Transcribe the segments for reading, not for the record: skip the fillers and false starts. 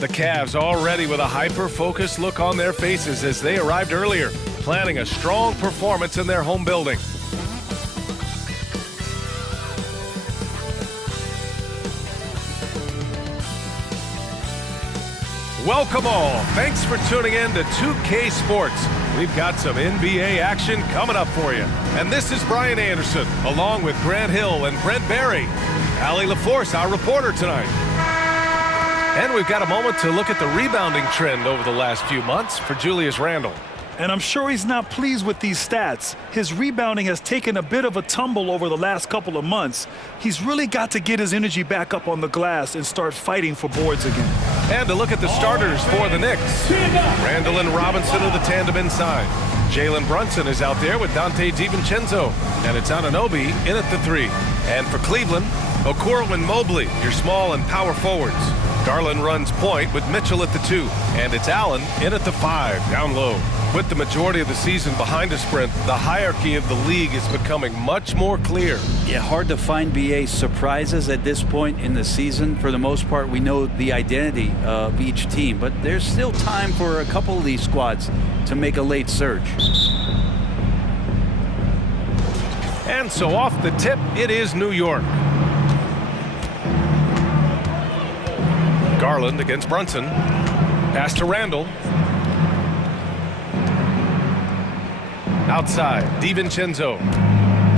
The Cavs already with a hyper-focused look on their faces as they arrived earlier, planning a strong performance in their home building. Welcome all. Thanks for tuning in to 2K Sports. We've got some NBA action coming up for you. And this is Brian Anderson, along with Grant Hill and Brent Barry. Allie LaForce, our reporter tonight. And we've got a moment to look at the rebounding trend over the last few months for Julius Randle. And I'm sure he's not pleased with these stats. His rebounding has taken a bit of a tumble over the last couple of months. He's really got to get his energy back up on the glass and start fighting for boards again. And to look at the starters for the Knicks. Randle and Robinson are the tandem inside. Jalen Brunson is out there with Dante DiVincenzo. And it's Anunoby in at the 3. And for Cleveland, Okoro and Mobley, your small and power forwards. Garland runs point with Mitchell at the 2. And it's Allen in at the 5, down low. With the majority of the season behind a sprint, the hierarchy of the league is becoming much more clear. Yeah, hard to find BA surprises at this point in the season. For the most part, we know the identity of each team, but there's still time for a couple of these squads to make a late surge. And so off the tip, it is New York. Garland against Brunson. Pass to Randle. Outside, DiVincenzo.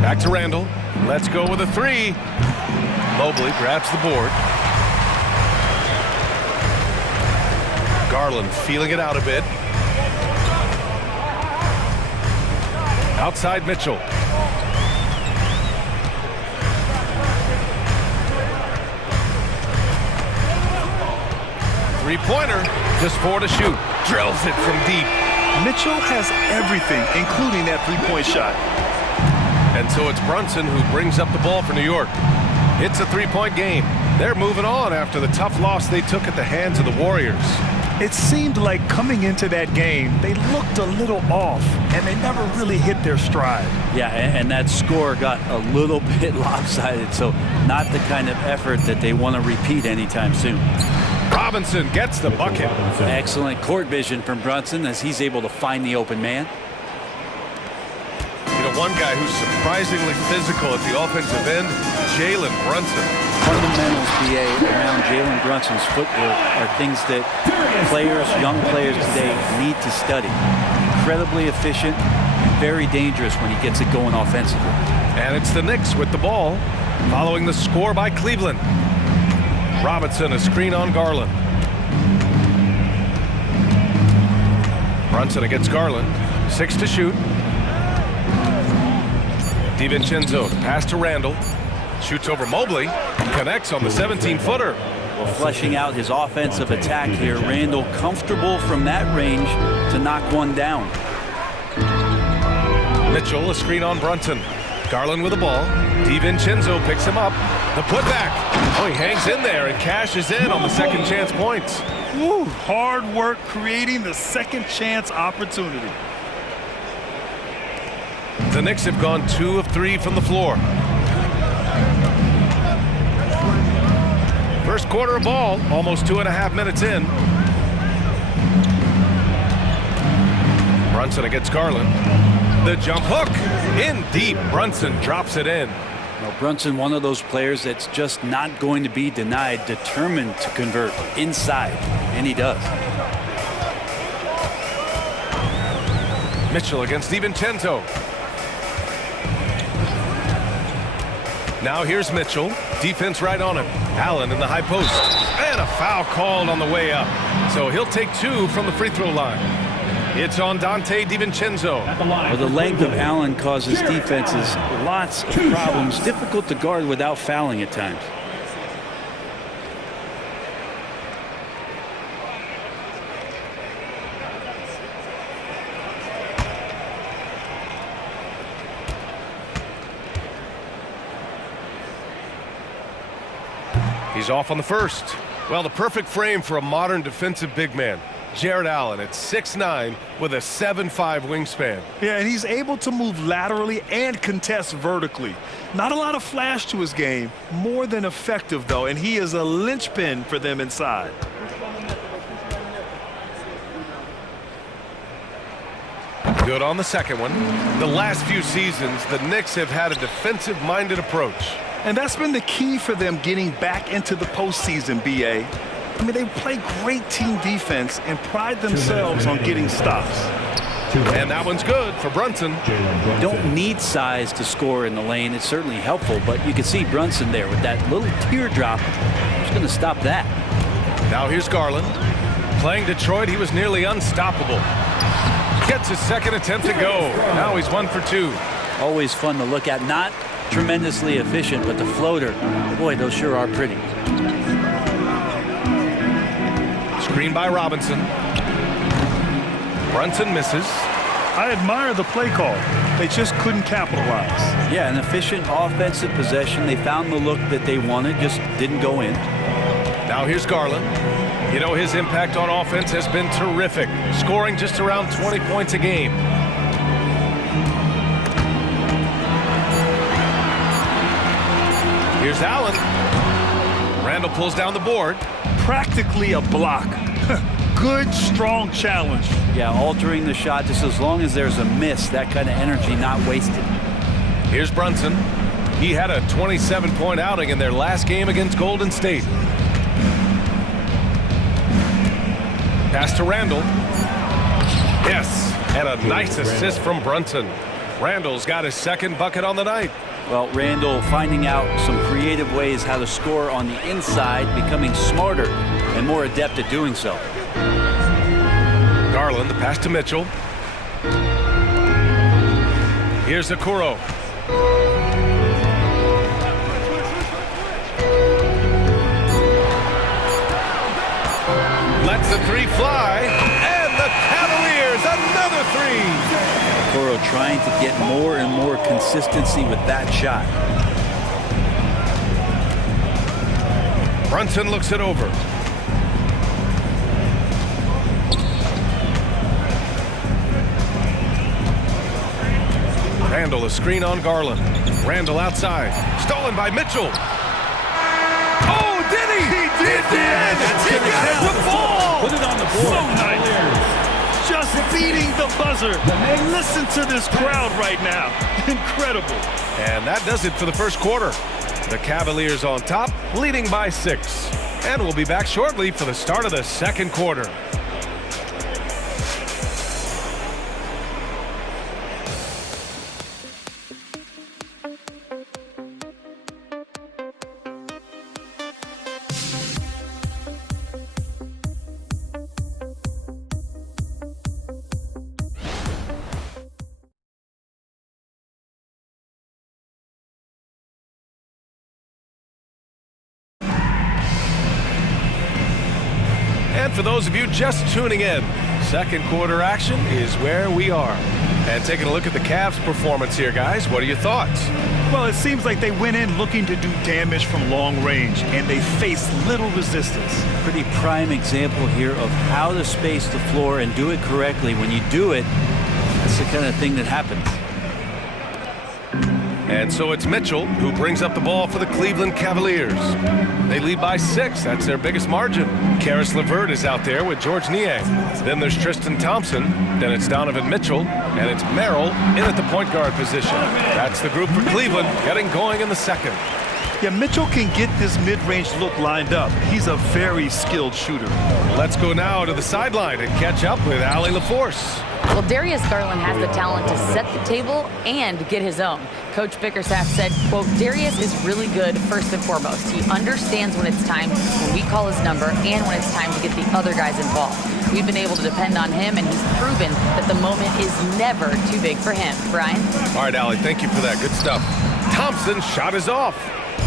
Back to Randle. Let's go with a 3. Mobley grabs the board. Garland feeling it out a bit. Outside Mitchell. Three-pointer, just 4 to shoot. Drills it from deep. Mitchell has everything, including that three-point shot. And so it's Brunson who brings up the ball for New York. It's a three-point game. They're moving on after the tough loss they took at the hands of the Warriors. It seemed like coming into that game, they looked a little off, and they never really hit their stride. Yeah, and that score got a little bit lopsided, so not the kind of effort that they want to repeat anytime soon. Robinson gets the bucket. Excellent court vision from Brunson as he's able to find the open man. You know, one guy who's surprisingly physical at the offensive end, Jalen Brunson. Fundamentals, BA, around Jalen Brunson's footwork are things that players, young players today need to study. Incredibly efficient, very dangerous when he gets it going offensively. And it's the Knicks with the ball, following the score by Cleveland. Robinson, a screen on Garland. Brunson against Garland. 6 to shoot. DiVincenzo, pass to Randle. Shoots over Mobley. Connects on the 17-footer. Well, fleshing out his offensive attack here. Randle comfortable from that range to knock one down. Mitchell, a screen on Brunson. Garland with the ball. DiVincenzo picks him up. The putback. Oh, he hangs in there and cashes in on the second chance points. Woo, hard work creating the second chance opportunity. The Knicks have gone 2 of 3 from the floor. First quarter of ball, almost 2.5 minutes in. Brunson against Garland. The jump hook in deep. Brunson drops it in. Well, Brunson, one of those players that's just not going to be denied, determined to convert inside, and he does. Mitchell against DiVincenzo. Now here's Mitchell. Defense right on him. Allen in the high post. And a foul called on the way up. So he'll take 2 from the free throw line. It's on Dante DiVincenzo. Well, the length of Allen causes defenses lots of problems. Difficult to guard without fouling at times. He's off on the first. Well, the perfect frame for a modern defensive big man. Jared Allen at 6'9" with a 7'5" wingspan. Yeah, and he's able to move laterally and contest vertically. Not a lot of flash to his game, more than effective though, and he is a linchpin for them inside. Good on the second one. The last few seasons, the Knicks have had a defensive-minded approach. And that's been the key for them getting back into the postseason, B.A. I mean, they play great team defense and pride themselves on getting stops. And that one's good for Brunson. You don't need size to score in the lane. It's certainly helpful, but you can see Brunson there with that little teardrop. Who's going to stop that? Now here's Garland. Playing Detroit, he was nearly unstoppable. Gets his second attempt to go. Now he's 1 for 2. Always fun to look at. Not tremendously efficient, but the floater, boy, those sure are pretty. Screen by Robinson. Brunson misses. I admire the play call. They just couldn't capitalize. Yeah, an efficient offensive possession. They found the look that they wanted, just didn't go in. Now here's Garland. You know, his impact on offense has been terrific, scoring just around 20 points a game. Here's Allen. Randall pulls down the board. Practically a block. Good, strong challenge. Yeah, altering the shot just as long as there's a miss, that kind of energy not wasted. Here's Brunson. He had a 27-point outing in their last game against Golden State. Pass to Randall. Yes, and a nice assist from Brunson. Randall's got his second bucket on the night. Well, Randall finding out some creative ways how to score on the inside, becoming smarter and more adept at doing so. Garland, the pass to Mitchell. Here's Okoro. Lets the three fly, and the Cavaliers, another three. Okoro trying to get more and more consistency with that shot. Brunson looks it over. Randall, a screen on Garland. Randall outside. Stolen by Mitchell. Oh, did he? He did! He got it to fall! Put it on the board. So nice. Just beating the buzzer. Listen to this crowd right now. Incredible. And that does it for the first quarter. The Cavaliers on top, leading by 6. And we'll be back shortly for the start of the second quarter. And for those of you just tuning in, second quarter action is where we are. And taking a look at the Cavs' performance here, guys, what are your thoughts? Well, it seems like they went in looking to do damage from long range, and they faced little resistance. Pretty prime example here of how to space the floor and do it correctly. When you do it, that's the kind of thing that happens. And so it's Mitchell who brings up the ball for the Cleveland Cavaliers. They lead by 6. That's their biggest margin. Karis LeVert is out there with George Niang. Then there's Tristan Thompson. Then it's Donovan Mitchell. And it's Merrill in at the point guard position. That's the group for Cleveland getting going in the second. Yeah, Mitchell can get this mid-range look lined up. He's a very skilled shooter. Let's go now to the sideline and catch up with Allie LaForce. Well, Darius Garland has the talent to set the table and get his own. Coach Bickerstaff said, quote, Darius is really good first and foremost. He understands when it's time, when we call his number, and when it's time to get the other guys involved. We've been able to depend on him, and he's proven that the moment is never too big for him. Brian? All right, Allie, thank you for that. Good stuff. Thompson's shot is off.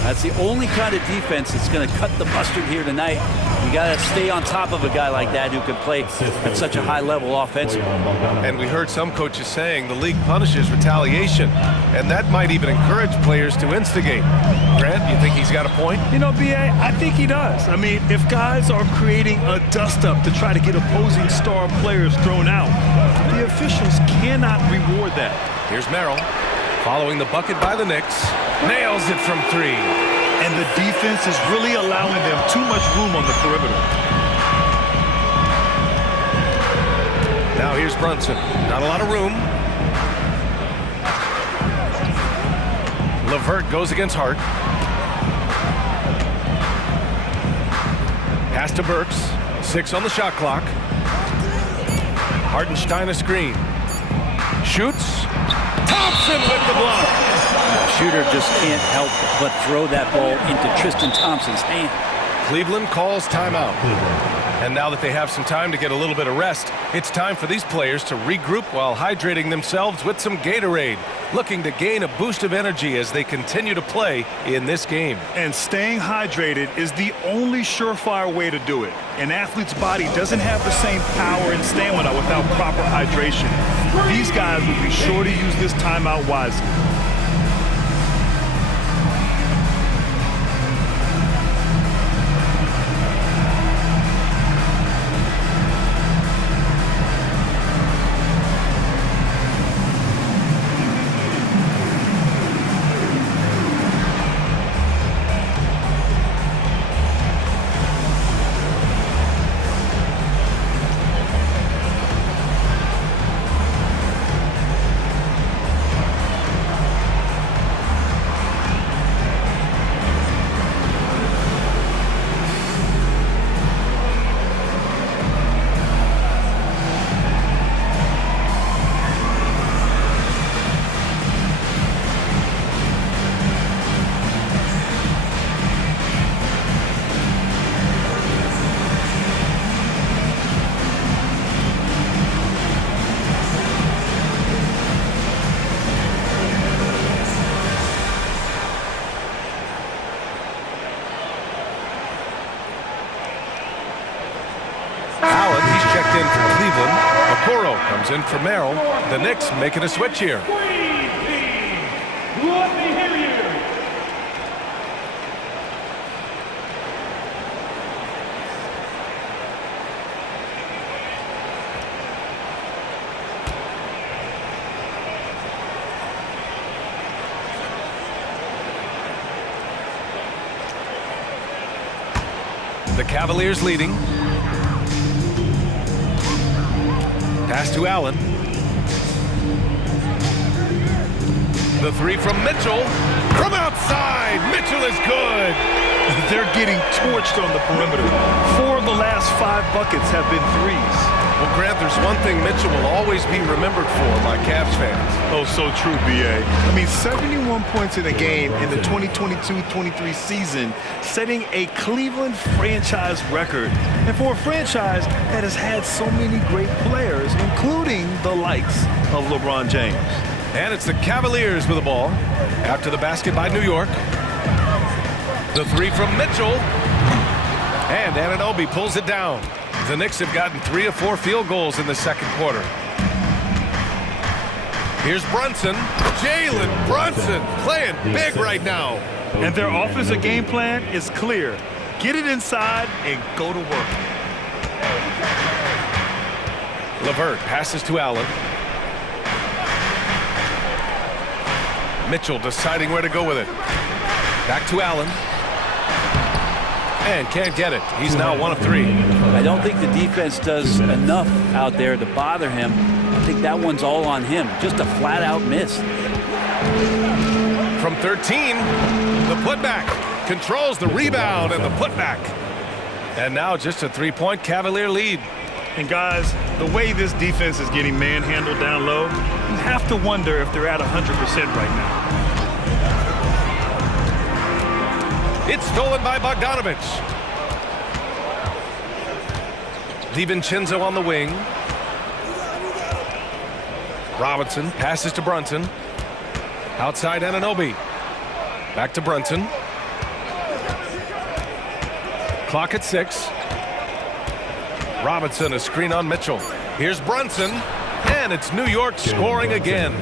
That's the only kind of defense that's going to cut the mustard here tonight. You got to stay on top of a guy like that who can play at such a high level offensively. And we heard some coaches saying the league punishes retaliation, and that might even encourage players to instigate. Grant, you think he's got a point? You know, B.A., I think he does. I mean, if guys are creating a dust-up to try to get opposing star players thrown out, the officials cannot reward that. Here's Merrill, following the bucket by the Knicks. Nails it from 3. And the defense is really allowing them too much room on the perimeter. Now here's Brunson. Not a lot of room. LeVert goes against Hart. Pass to Burks. 6 on the shot clock. Hartenstein a screen. Shoots. Thompson with the block. The shooter just can't help but throw that ball into Tristan Thompson's hand. Cleveland calls timeout. And now that they have some time to get a little bit of rest, it's time for these players to regroup while hydrating themselves with some Gatorade, looking to gain a boost of energy as they continue to play in this game. And staying hydrated is the only surefire way to do it. An athlete's body doesn't have the same power and stamina without proper hydration. These guys will be sure to use this timeout wisely. Comes in for Merrill. The Knicks making a switch here. The Cavaliers leading. Pass to Allen. The three from Mitchell. From outside, Mitchell is good. They're getting torched on the perimeter. 4 of the last 5 buckets have been threes. Well, Grant, there's one thing Mitchell will always be remembered for by Cavs fans. Oh, so true, B.A. I mean, 71 points in a game in the 2022-23 season, setting a Cleveland franchise record. And for a franchise that has had so many great players, including the likes of LeBron James. And it's the Cavaliers with the ball. After the basket by New York. The three from Mitchell. And Anunoby pulls it down. The Knicks have gotten 3 of 4 field goals in the second quarter. Here's Brunson. Jalen Brunson playing big right now. And their offensive game plan is clear. Get it inside and go to work. LeVert passes to Allen. Mitchell deciding where to go with it. Back to Allen. And can't get it. He's now 1 of 3. I don't think the defense does enough out there to bother him. I think that one's all on him. Just a flat-out miss. From 13, the putback. Controls the rebound and the putback. And now just a 3-point Cavalier lead. And guys, the way this defense is getting manhandled down low, you have to wonder if they're at 100% right now. It's stolen by Bogdanovich. DiVincenzo on the wing. Robinson passes to Brunson. Outside Anunoby. Back to Brunson. Clock at 6. Robinson, a screen on Mitchell. Here's Brunson. And it's New York scoring again.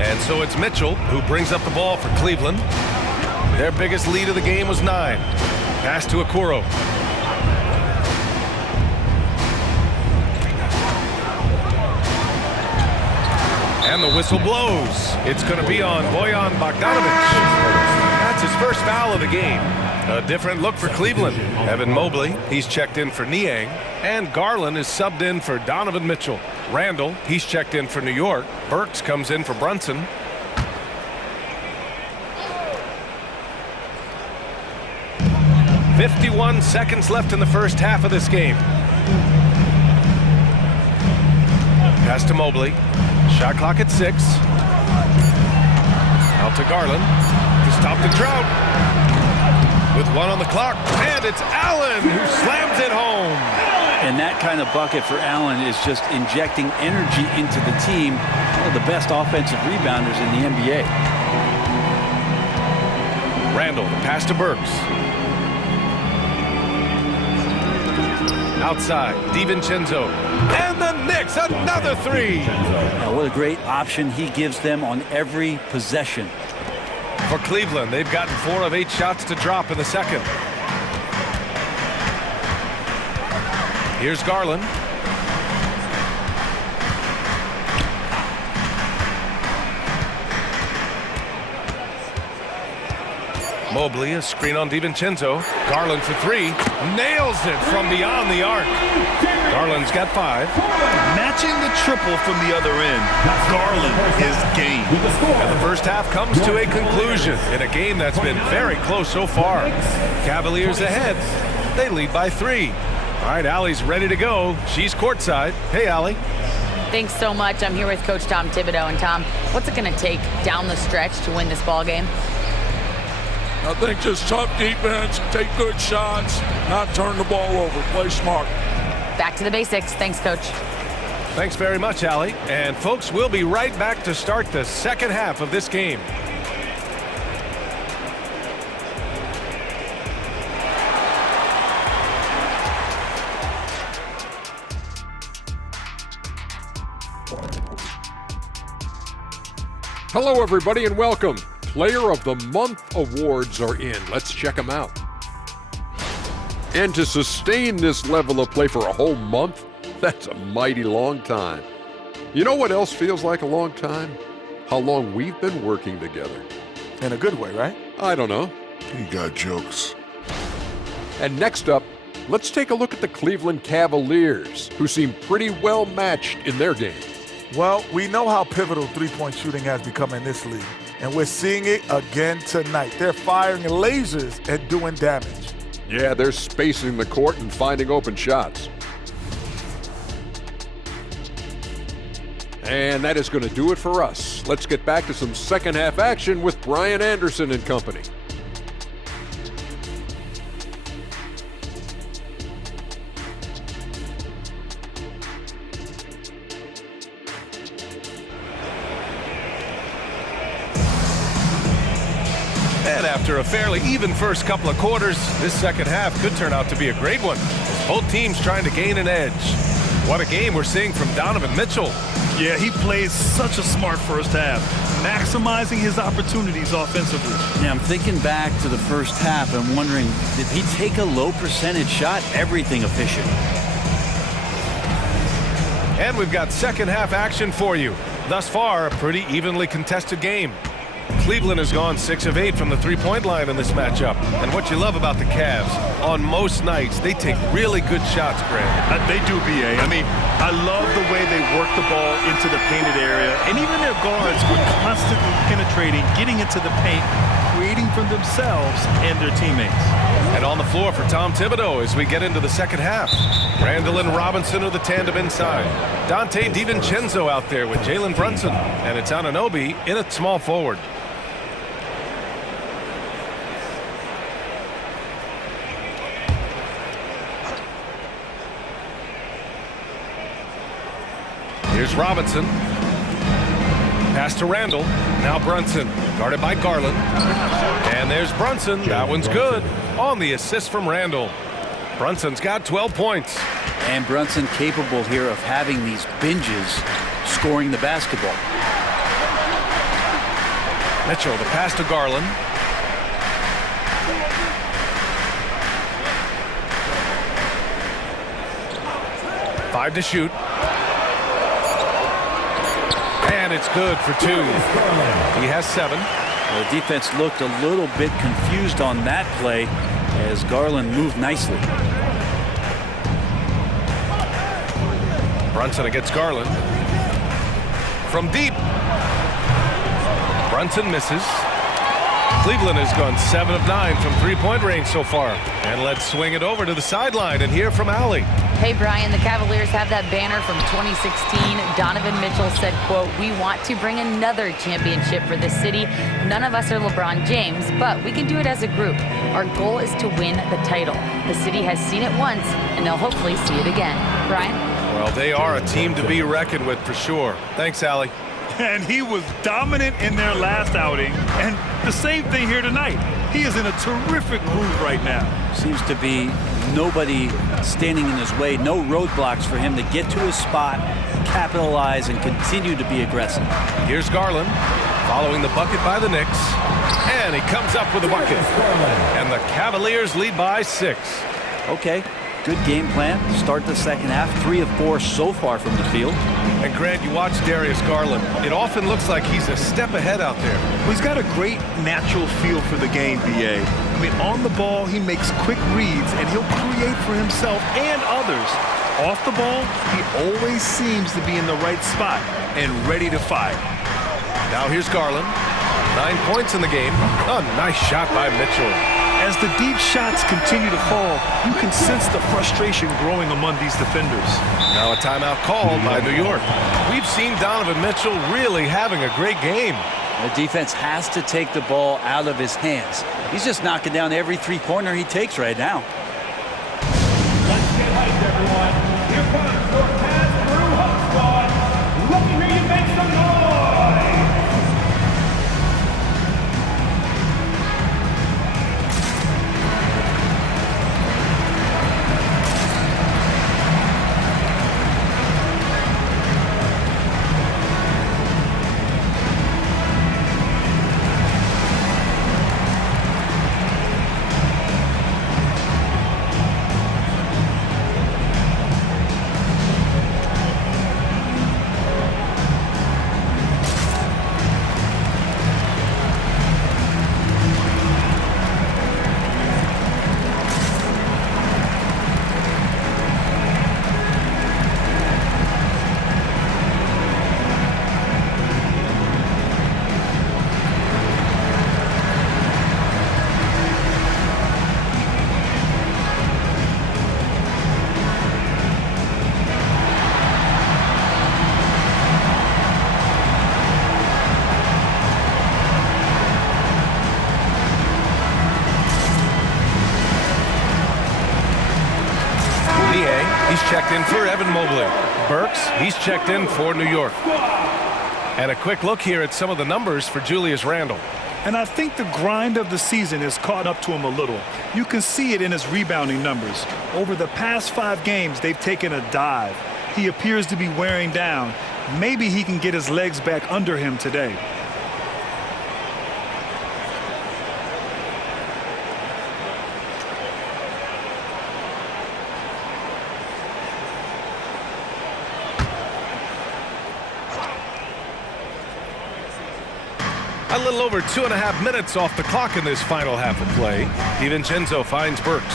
And so it's Mitchell who brings up the ball for Cleveland. Their biggest lead of the game was 9. Pass to Okoro. And the whistle blows. It's going to be on Bojan Bogdanovich. That's his first foul of the game. A different look for Cleveland. Evan Mobley, he's checked in for Niang. And Garland is subbed in for Donovan Mitchell. Randall, he's checked in for New York. Burks comes in for Brunson. "51 seconds left in the first half of this game. Pass to Mobley. Shot clock at 6. Out to Garland to stop the drought. With 1 on the clock, and it's Allen who slams it home. And that kind of bucket for Allen is just injecting energy into the team. One of the best offensive rebounders in the NBA. Randall, the pass to Burks. Outside, DiVincenzo. And the Knicks, another 3. Now, what a great option he gives them on every possession. For Cleveland, they've gotten 4 of 8 shots to drop in the second. Here's Garland. Mobley, a screen on DiVincenzo. Garland for 3. Nails it from beyond the arc. Garland's got 5. Matching the triple from the other end. Garland is game. And the first half comes to a conclusion in a game that's been very close so far. Cavaliers ahead. They lead by 3. All right, Allie's ready to go. She's courtside. Hey, Allie. Thanks so much. I'm here with Coach Tom Thibodeau. And Tom, what's it going to take down the stretch to win this ball game? I think just tough defense, take good shots, not turn the ball over, play smart. Back to the basics. Thanks, Coach. Thanks very much, Allie. And folks, we'll be right back to start the second half of this game. Hello, everybody, and welcome. Player of the Month awards are in. Let's check them out. And to sustain this level of play for a whole month, that's a mighty long time. You know what else feels like a long time? How long we've been working together. In a good way, right? I don't know. You got jokes. And next up, let's take a look at the Cleveland Cavaliers, who seem pretty well matched in their game. Well, we know how pivotal three-point shooting has become in this league, and we're seeing it again tonight. They're firing lasers and doing damage. Yeah, they're spacing the court and finding open shots. And that is going to do it for us. Let's get back to some second half action with Brian Anderson and company. And after a fairly even first couple of quarters, this second half could turn out to be a great one, as both teams trying to gain an edge. What a game we're seeing from Donovan Mitchell. Yeah, he plays such a smart first half, maximizing his opportunities offensively. Now, I'm thinking back to the first half and wondering, did he take a low percentage shot? Everything efficient. And we've got second half action for you. Thus far, a pretty evenly contested game. Cleveland has gone 6 of 8 from the three-point line in this matchup. And what you love about the Cavs, on most nights, they take really good shots, Greg. They do, B.A. I mean, I love the way they work the ball into the painted area. And even their guards were constantly penetrating, getting into the paint, creating for themselves and their teammates. And on the floor for Tom Thibodeau as we get into the second half. Randall and Robinson are the tandem inside. Dante DiVincenzo out there with Jalen Brunson. And it's Anunoby in at small forward. Here's Robinson. Pass to Randall. Now Brunson. Guarded by Garland. And there's Brunson. That one's good. On the assist from Randall. Brunson's got 12 points. And Brunson capable here of having these binges scoring the basketball. Mitchell, the pass to Garland. Five to shoot. And it's good for 2. He has 7. The defense looked a little bit confused on that play as Garland moved nicely. Brunson against Garland. From deep. Brunson misses. Cleveland has gone 7 of 9 from three-point range so far. And let's swing it over to the sideline and hear from Allie. Hey, Brian, the Cavaliers have that banner from 2016. Donovan Mitchell said, quote, "We want to bring another championship for this city. None of us are LeBron James, but we can do it as a group. Our goal is to win the title. The city has seen it once, and they'll hopefully see it again." Brian? Well, they are a team to be reckoned with for sure. Thanks, Allie. And he was dominant in their last outing. And the same thing here tonight. He is in a terrific groove right now. Seems to be nobody standing in his way, no roadblocks for him to get to his spot, capitalize, and continue to be aggressive. Here's Garland following the bucket by the Knicks. And he comes up with a bucket. And the Cavaliers lead by 6. Okay, good game plan. Start the second half, 3 of 4 so far from the field. And Grant, you watch Darius Garland. It often looks like he's a step ahead out there. Well, he's got a great natural feel for the game, B.A. I mean, on the ball, he makes quick reads, and he'll create for himself and others. Off the ball, he always seems to be in the right spot and ready to fire. Now here's Garland. 9 points in the game. A nice shot by Mitchell. As the deep shots continue to fall, you can sense the frustration growing among these defenders. Now a timeout called by New York. We've seen Donovan Mitchell really having a great game. The defense has to take the ball out of his hands. He's just knocking down every three-pointer he takes right now. Let's get hyped, everyone. Here comes your pass-through hub squad. Let me hear you make some noise. He's checked in for Evan Mobley. Burks, he's checked in for New York. And a quick look here at some of the numbers for Julius Randle. And I think the grind of the season has caught up to him a little. You can see it in his rebounding numbers. Over the past 5 games, they've taken a dive. He appears to be wearing down. Maybe he can get his legs back under him today. A little over 2.5 minutes off the clock in this final half of play. DiVincenzo finds Burks.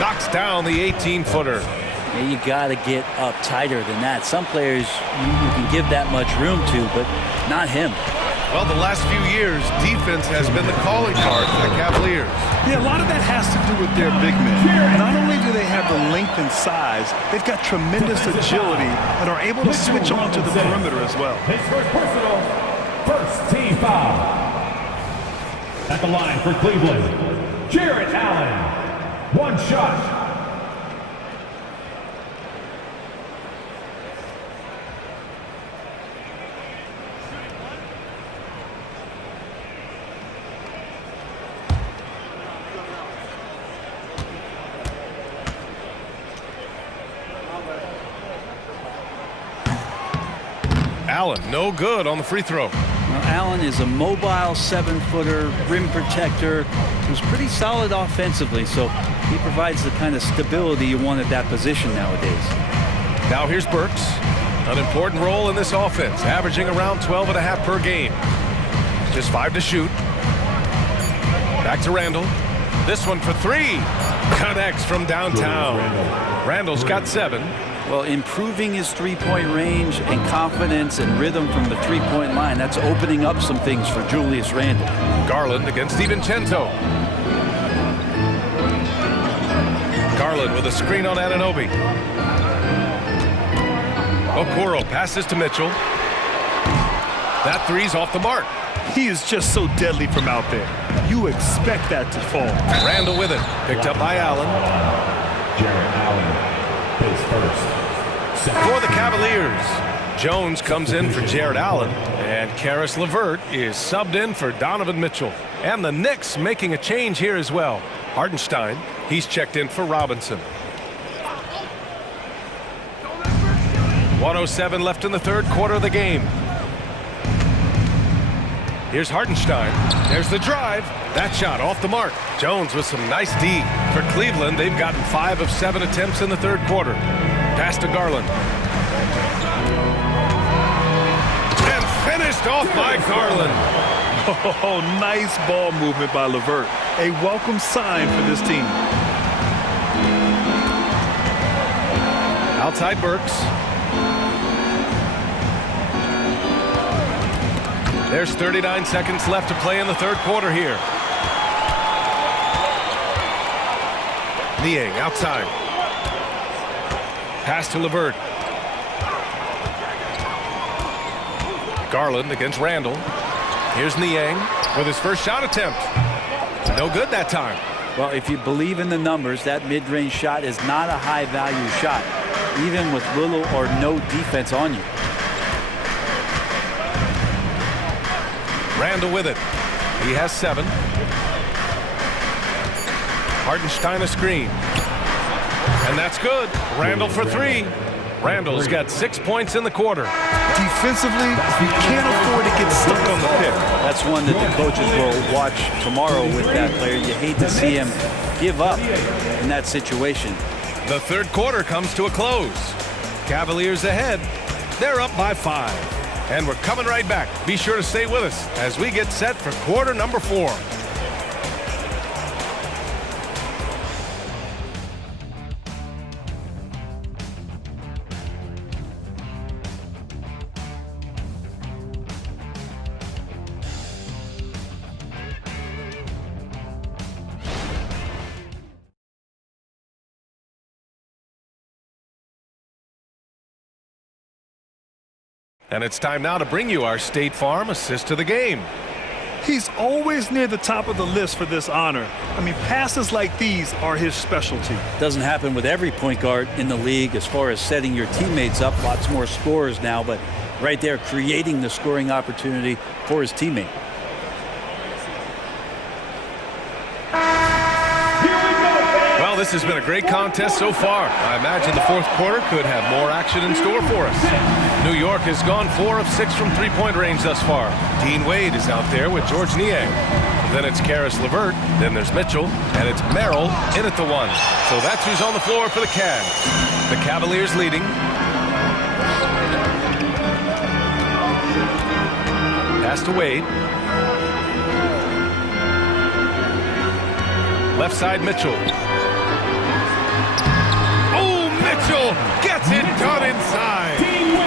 Knocks down the 18-footer. Yeah, you got to get up tighter than that. Some players you can give that much room to, but not him. Well, the last few years, defense has been the calling card for the Cavaliers. Yeah, a lot of that has to do with their big men. Not only do they have the length and size, they've got tremendous agility and are able to switch on to the perimeter as well. His first personal, first team foul. At the line for Cleveland, Jarrett Allen. One shot. Allen, no good on the free throw. Well, Allen is a mobile 7-footer, rim protector, who's pretty solid offensively, so he provides the kind of stability you want at that position nowadays. Now here's Burks. An important role in this offense, averaging around 12.5 per game. Just 5 to shoot. Back to Randall. This one for three. Connects from downtown. Randall's got 7. Well, improving his three-point range and confidence and rhythm from the three-point line, that's opening up some things for Julius Randle. Garland against DiVincenzo. Garland with a screen on Anunoby. Okoro passes to Mitchell. That three's off the mark. He is just so deadly from out there. You expect that to fall. Randall with it. Picked up by Allen. Jarrett Allen is first. For the Cavaliers, Jones comes in for Jarrett Allen, and Karis LeVert is subbed in for Donovan Mitchell. And the Knicks making a change here as well. Hartenstein, he's checked in for Robinson. 1:07 left in the third quarter of the game. Here's Hartenstein. There's the drive. That shot off the mark. Jones with some nice D. For Cleveland, they've gotten 5 of 7 attempts in the third quarter. Pass to Garland. And finished off by Garland. Oh, nice ball movement by LeVert. A welcome sign for this team. Outside Burks. There's 39 seconds left to play in the third quarter here. Niang outside. Pass to LeVert. Garland against Randall. Here's Niang with his first shot attempt. No good that time. Well, if you believe in the numbers, that mid-range shot is not a high-value shot, even with little or no defense on you. Randall with it. He has 7. Hartenstein a screen. And that's good. Randall for 3. Randall's got 6 points in the quarter. Defensively, you can't afford to get stuck on the pick. That's one that the coaches will watch tomorrow with that player. You hate to see him give up in that situation. The third quarter comes to a close. Cavaliers ahead. They're up by 5. And we're coming right back. Be sure to stay with us as we get set for quarter number 4. And it's time now to bring you our State Farm assist to the game. He's always near the top of the list for this honor. I mean, passes like these are his specialty. Doesn't happen with every point guard in the league as far as setting your teammates up. Lots more scorers now, but right there creating the scoring opportunity for his teammate. Well, this has been a great contest so far. I imagine the fourth quarter could have more action in store for us. New York has gone 4 of 6 from three-point range thus far. Dean Wade is out there with George Niang. Then it's Karis LeVert. Then there's Mitchell. And it's Merrill in at the 1. So that's who's on the floor for the Cavs. The Cavaliers leading. Pass to Wade. Left side, Mitchell. Oh, Mitchell gets it done inside.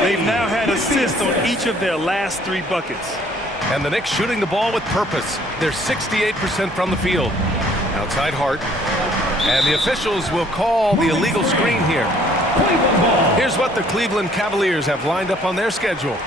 They've now had assists on each of their last 3 buckets. And the Knicks shooting the ball with purpose. They're 68% from the field. Outside Hart. And the officials will call the illegal screen here. Here's what the Cleveland Cavaliers have lined up on their schedule.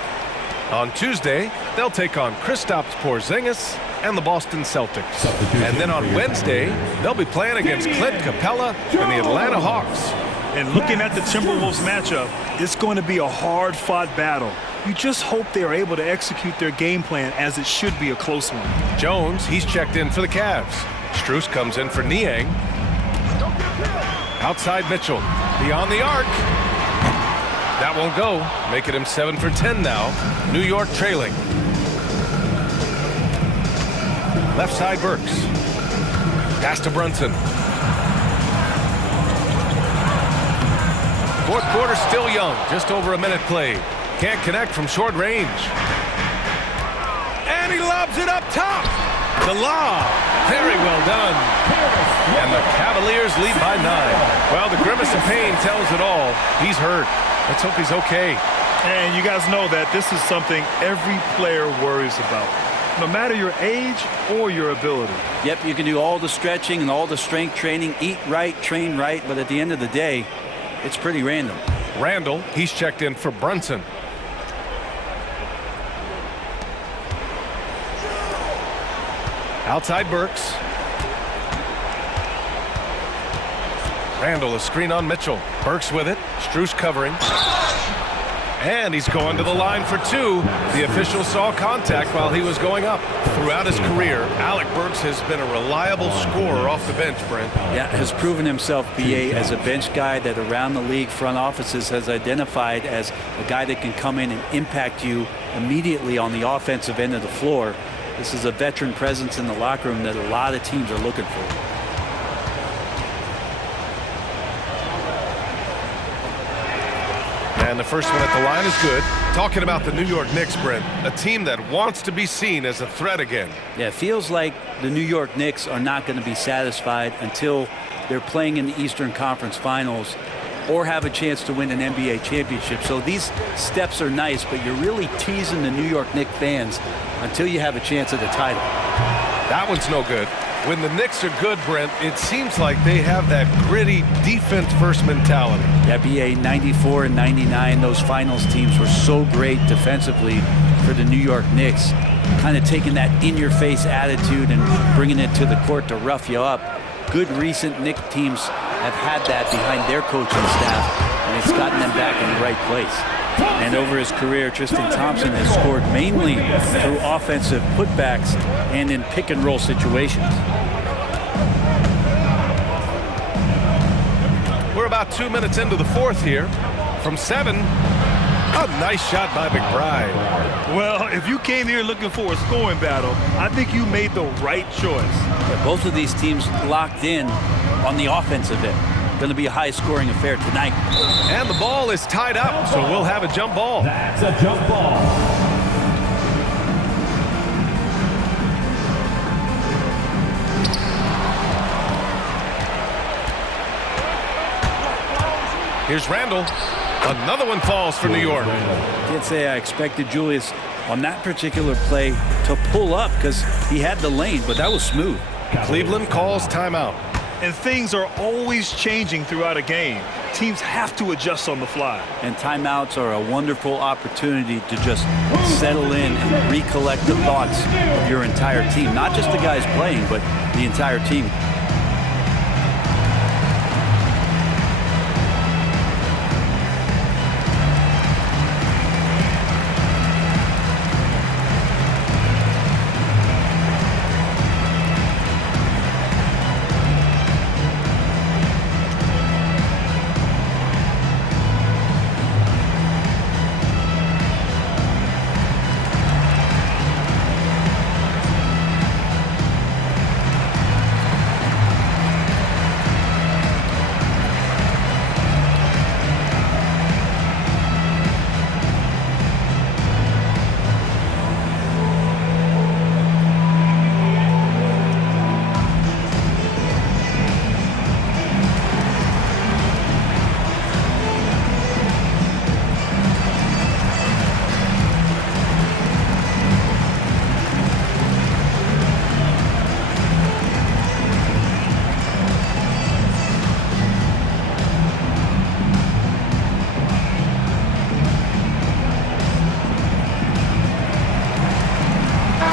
On Tuesday, they'll take on Kristaps Porzingis and the Boston Celtics. And then on Wednesday, they'll be playing against Clint Capella and the Atlanta Hawks. And looking at the Timberwolves matchup, it's going to be a hard-fought battle. You just hope they are able to execute their game plan, as it should be a close one. Jones, he's checked in for the Cavs. Strus comes in for Niang. Outside Mitchell, beyond the arc. That won't go, making him 7 for 10 now. New York trailing. Left side Burks. Pass to Brunson. Fourth quarter still young, just over a minute played. Can't connect from short range. And he lobs it up top. The lob. Very well done. And the Cavaliers lead by 9. Well, the grimace of pain tells it all. He's hurt. Let's hope he's okay. And you guys know that this is something every player worries about, no matter your age or your ability. Yep, you can do all the stretching and all the strength training, eat right, train right, but at the end of the day, it's pretty random. Randall, he's checked in for Brunson. Outside Burks. Randall, a screen on Mitchell. Burks with it. Strus covering. And he's going to the line for 2. The official saw contact while he was going up. Throughout his career, Alec Burks has been a reliable scorer off the bench, Brent. Yeah, has proven himself, BA, as a bench guy that around the league front offices has identified as a guy that can come in and impact you immediately on the offensive end of the floor. This is a veteran presence in the locker room that a lot of teams are looking for. And the first one at the line is good. Talking about the New York Knicks, Brent, a team that wants to be seen as a threat again. Yeah, it feels like the New York Knicks are not going to be satisfied until they're playing in the Eastern Conference Finals or have a chance to win an NBA championship. So these steps are nice, but you're really teasing the New York Knicks fans until you have a chance at the title. That one's no good. When the Knicks are good, Brent, it seems like they have that gritty defense-first mentality. Yeah, BA, 94 and 99, those finals teams were so great defensively for the New York Knicks. Kind of taking that in-your-face attitude and bringing it to the court to rough you up. Good recent Knicks teams have had that behind their coaching staff, and it's gotten them back in the right place. And over his career, Tristan Thompson has scored mainly through offensive putbacks and in pick-and-roll situations. We're about 2 minutes into the fourth here. From 7, a nice shot by McBride. Well, if you came here looking for a scoring battle, I think you made the right choice. Yeah, both of these teams locked in on the offensive end. Going to be a high-scoring affair tonight. And the ball is tied up, so we'll have a jump ball. That's a jump ball. Here's Randall. Another one falls for New York. Can't say I expected Julius on that particular play to pull up because he had the lane, but that was smooth. Cleveland calls timeout. And things are always changing throughout a game. Teams have to adjust on the fly. And timeouts are a wonderful opportunity to just settle in and recollect the thoughts of your entire team. Not just the guys playing, but the entire team.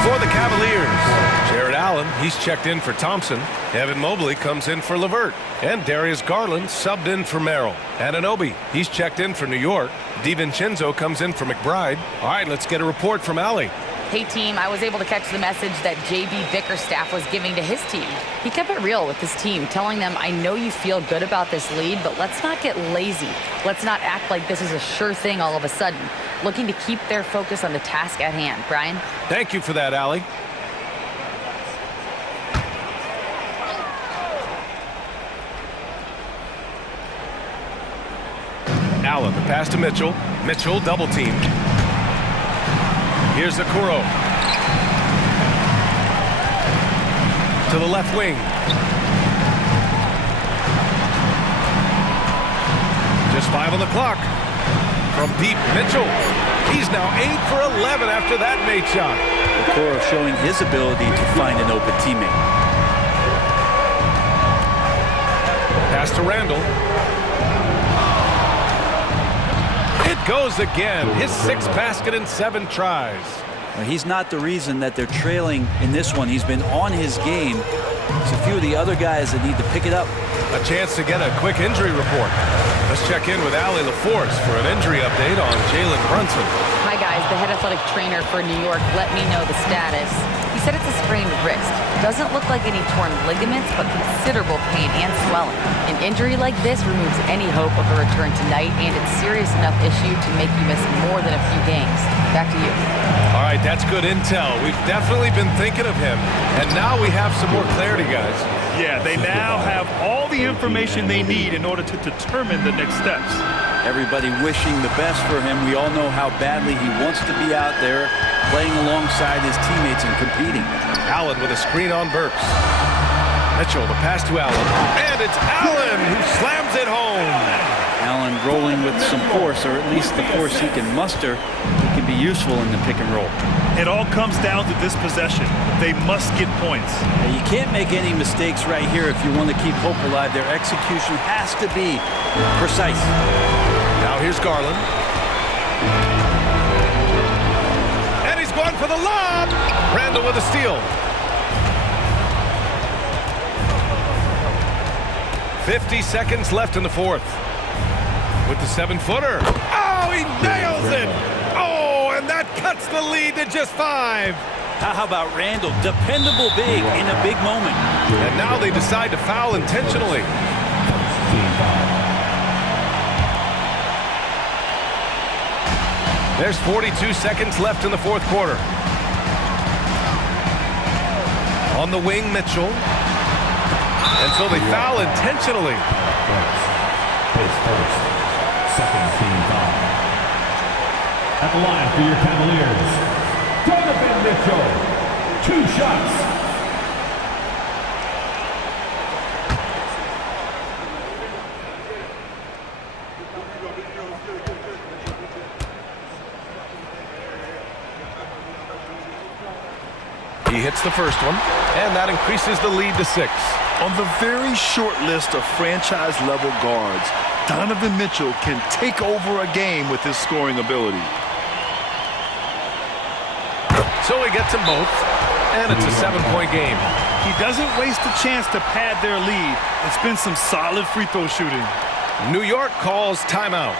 For the Cavaliers, Jared Allen, he's checked in for Thompson. Evan Mobley comes in for LeVert. And Darius Garland subbed in for Merrill. Anunoby, he's checked in for New York. DiVincenzo comes in for McBride. All right, let's get a report from Allie. Hey team, I was able to catch the message that JB Bickerstaff was giving to his team. He kept it real with his team, telling them, I know you feel good about this lead, but let's not get lazy. Let's not act like this is a sure thing all of a sudden. Looking to keep their focus on the task at hand. Brian? Thank you for that, Allie. Allen, the pass to Mitchell. Mitchell double teamed. Here's Okoro. to the left wing. Just 5 on the clock. From deep, Mitchell. He's now 8 for 11 after that made shot. Okoro showing his ability to find an open teammate. Pass to Randall. It goes again. His 6th basket in 7 tries. Well, he's not the reason that they're trailing in this one. He's been on his game. There's a few of the other guys that need to pick it up. A chance to get a quick injury report. Let's check in with Allie LaForce for an injury update on Jalen Brunson. Hi, guys. The head athletic trainer for New York let me know the status. He said it's a sprained wrist. Doesn't look like any torn ligaments, but considerable pain and swelling. An injury like this removes any hope of a return tonight, and it's serious enough issue to make you miss more than a few games. Back to you. All right, that's good intel. We've definitely been thinking of him, and now we have some more clarity, guys. Yeah, they now have all the information they need in order to determine the next steps. Everybody wishing the best for him. We all know how badly he wants to be out there playing alongside his teammates and competing. Allen with a screen on Burks. Mitchell, the pass to Allen. And it's Allen who slams it home. Allen rolling with some force, or at least the force he can muster. He can be useful in the pick and roll. It all comes down to this possession. They must get points. Now, you can't make any mistakes right here if you want to keep hope alive. Their execution has to be precise. Now here's Garland. And he's going for the lob. Randall with a steal. 50 seconds left in the 4th. With the 7-footer. Oh, he nails it. Oh, and that cuts the lead to just 5. How about Randall? Dependable big in a big moment. And now they decide to foul intentionally. There's 42 seconds left in the 4th quarter. On the wing, Mitchell. And so they foul intentionally. His first, second team foul. At the line for your Cavaliers, Donovan Mitchell, 2 shots. He hits the first one, and that increases the lead to 6. On the very short list of franchise-level guards, Donovan Mitchell can take over a game with his scoring ability. So he gets them both, and it's a 7-point game. He doesn't waste a chance to pad their lead. It's been some solid free throw shooting. New York calls timeout.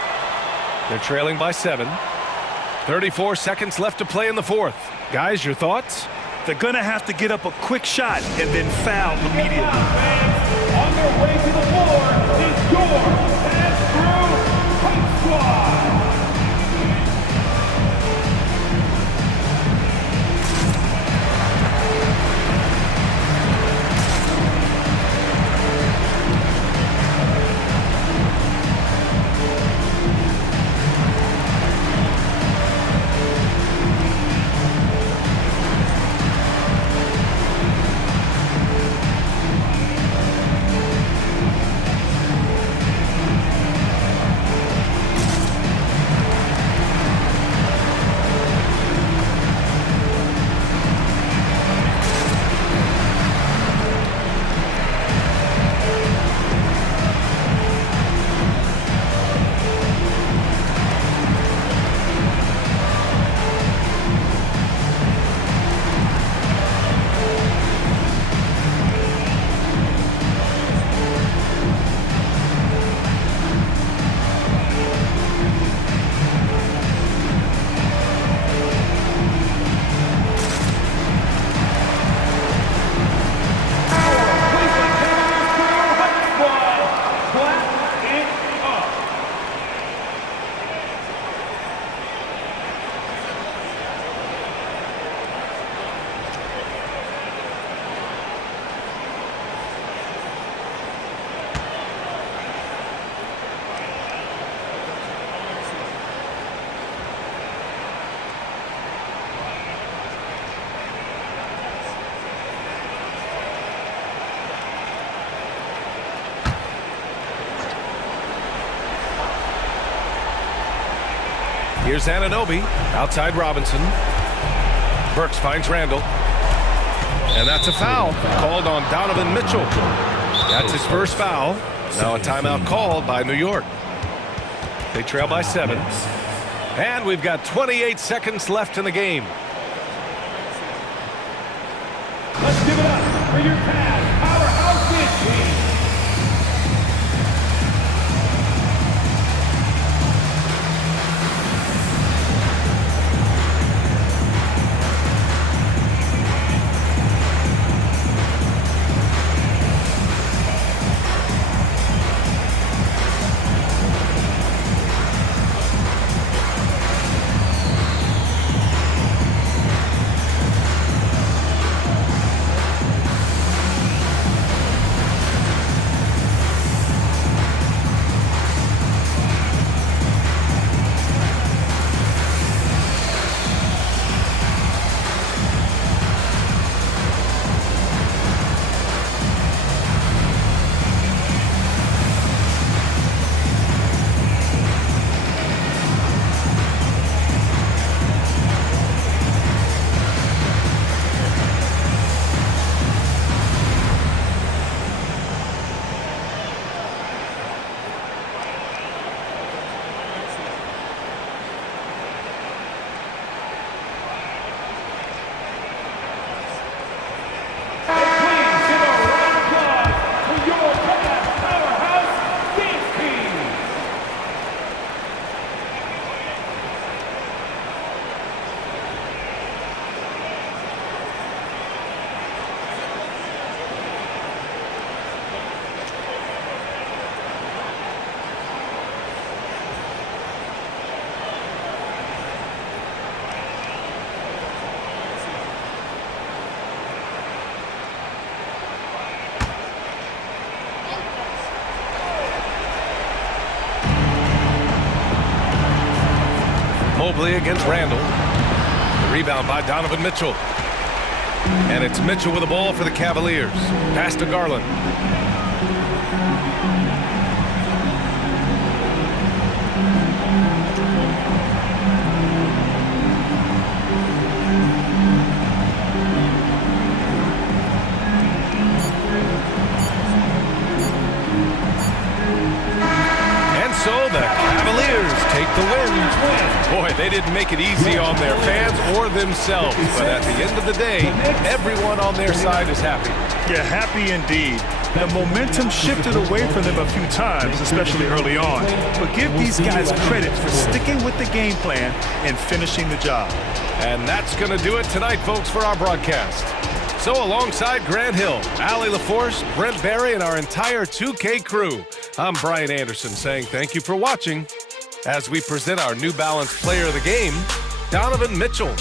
They're trailing by 7. 34 seconds left to play in the 4th. Guys, your thoughts? They're going to have to get up a quick shot and then foul immediately. On their way to the floor is your Pass-Through Hype Squad. Here's Anunoby, outside Robinson. Burks finds Randall. And that's a foul called on Donovan Mitchell. That's his first foul. Now a timeout called by New York. They trail by 7. And we've got 28 seconds left in the game. Let's give it up for your Cavs powerhouse Knicks team. Mobley against Randall. The rebound by Donovan Mitchell. And it's Mitchell with the ball for the Cavaliers. Pass to Garland. And so the Cavaliers take the win. Boy, they didn't make it easy on their fans or themselves. But at the end of the day, everyone on their side is happy. Yeah, happy indeed. The momentum shifted away from them a few times, especially early on. But give these guys credit for sticking with the game plan and finishing the job. And that's going to do it tonight, folks, for our broadcast. So alongside Grant Hill, Allie LaForce, Brent Barry, and our entire 2K crew, I'm Brian Anderson saying thank you for watching as we present our New Balance Player of the Game, Donovan Mitchell.